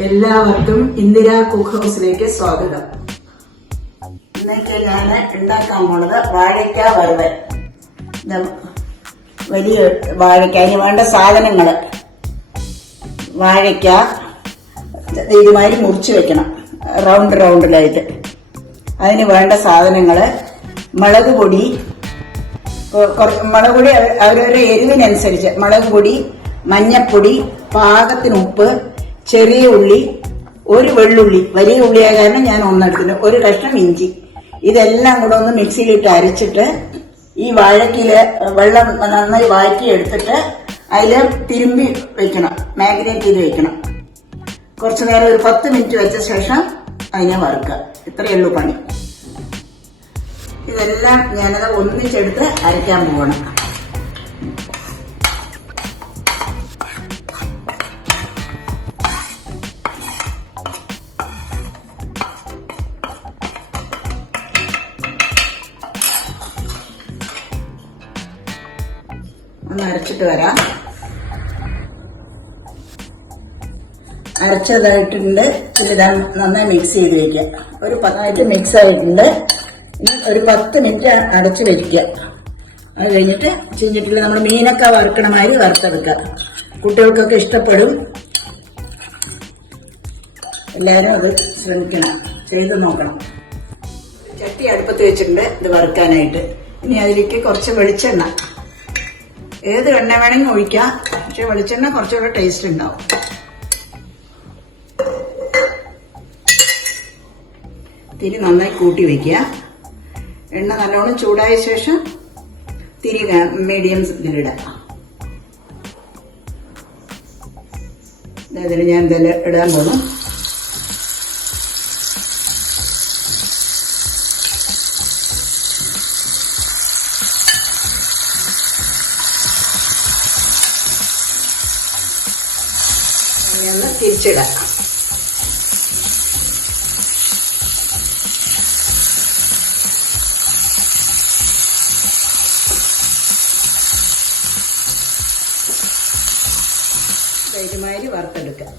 എല്ലാവർക്കും ഇന്ദിര കുക്ക് ഹൗസിലേക്ക് സ്വാഗതം. ഇന്നേക്ക് ഞാൻ ഉണ്ടാക്കാൻ പോണത് വാഴയ്ക്ക വറുവൽ. വലിയ വാഴയ്ക്ക, അതിന് വേണ്ട സാധനങ്ങള്: വാഴയ്ക്ക ഇതുമാതിരി മുറിച്ച് വെക്കണം, റൗണ്ടിലായിട്ട്. അതിന് വേണ്ട സാധനങ്ങള്: മുളക് പൊടി അവരവരുടെ എരിവിനനുസരിച്ച് മുളക് പൊടി, മഞ്ഞപ്പൊടി, പാകത്തിന് ഉപ്പ്, ചെറിയ ഉള്ളി, ഒരു വെള്ളുള്ളി, വലിയ ഉള്ളിയായ കാരണം ഞാൻ ഒന്നെടുത്തില്ല, ഒരു കഷ്ണം ഇഞ്ചി. ഇതെല്ലാം കൂടെ ഒന്ന് മിക്സിയിലിട്ട് അരച്ചിട്ട് ഈ വാഴയ്ക്കയില് വെള്ളം നന്നായി വാറ്റി എടുത്തിട്ട് അതിൽ തിരുമ്പി വെക്കണം, മാഗ്നേറ്റ് ചെയ്ത് വെക്കണം. കുറച്ചു നേരം ഒരു 10 മിനിറ്റ് വെച്ച ശേഷം അതിനെ വറുക്കുക. ഇത്രയേ ഉള്ളൂ പണി. ഇതെല്ലാം ഞാനത് ഒന്നിച്ചെടുത്ത് അരയ്ക്കാൻ പോകണം. ഒന്ന് അരച്ചിട്ട് വരാം. അരച്ചതായിട്ടുണ്ട്. ഇത് നന്നായി മിക്സ് ചെയ്ത് വെക്കുക. ഒരു 10 മിക്സ് ആയിട്ടുണ്ട്. ഇനി ഒരു 10 മിനിറ്റ് അടച്ചു വെക്കുക. അത് കഴിഞ്ഞിട്ട് ചീഞ്ഞിട്ടില്ല നമ്മൾ മീനൊക്കെ വറുക്കണ മാതിരി വറുത്തെടുക്കുക. കുട്ടികൾക്കൊക്കെ ഇഷ്ടപ്പെടും. എല്ലാവരും അത് ശ്രമിക്കണം, ചെയ്ത് നോക്കണം. ചട്ടി അടുപ്പത്ത് വെച്ചിട്ടുണ്ട് ഇത് വറുക്കാനായിട്ട്. ഇനി അതിലേക്ക് കുറച്ച് വെളിച്ചെണ്ണ, ഏത് എണ്ണ വേണമെങ്കിൽ ഒഴിക്കാം, പക്ഷെ വെളിച്ചെണ്ണ കുറച്ചുകൂടെ ടേസ്റ്റ് ഉണ്ടാവും. തിരി നന്നായി കൂട്ടി വെക്കുക. എണ്ണ നല്ലോണം ചൂടായ ശേഷം തിരി മീഡിയം ഇതിലിടാം. അതിൽ ഞാൻ ഇതെല്ലാം ഇടാൻ പോകുന്നു. ഒന്ന് തിരിച്ചിടാം. ഇതുമാതിരി വറുത്തെടുക്കാം.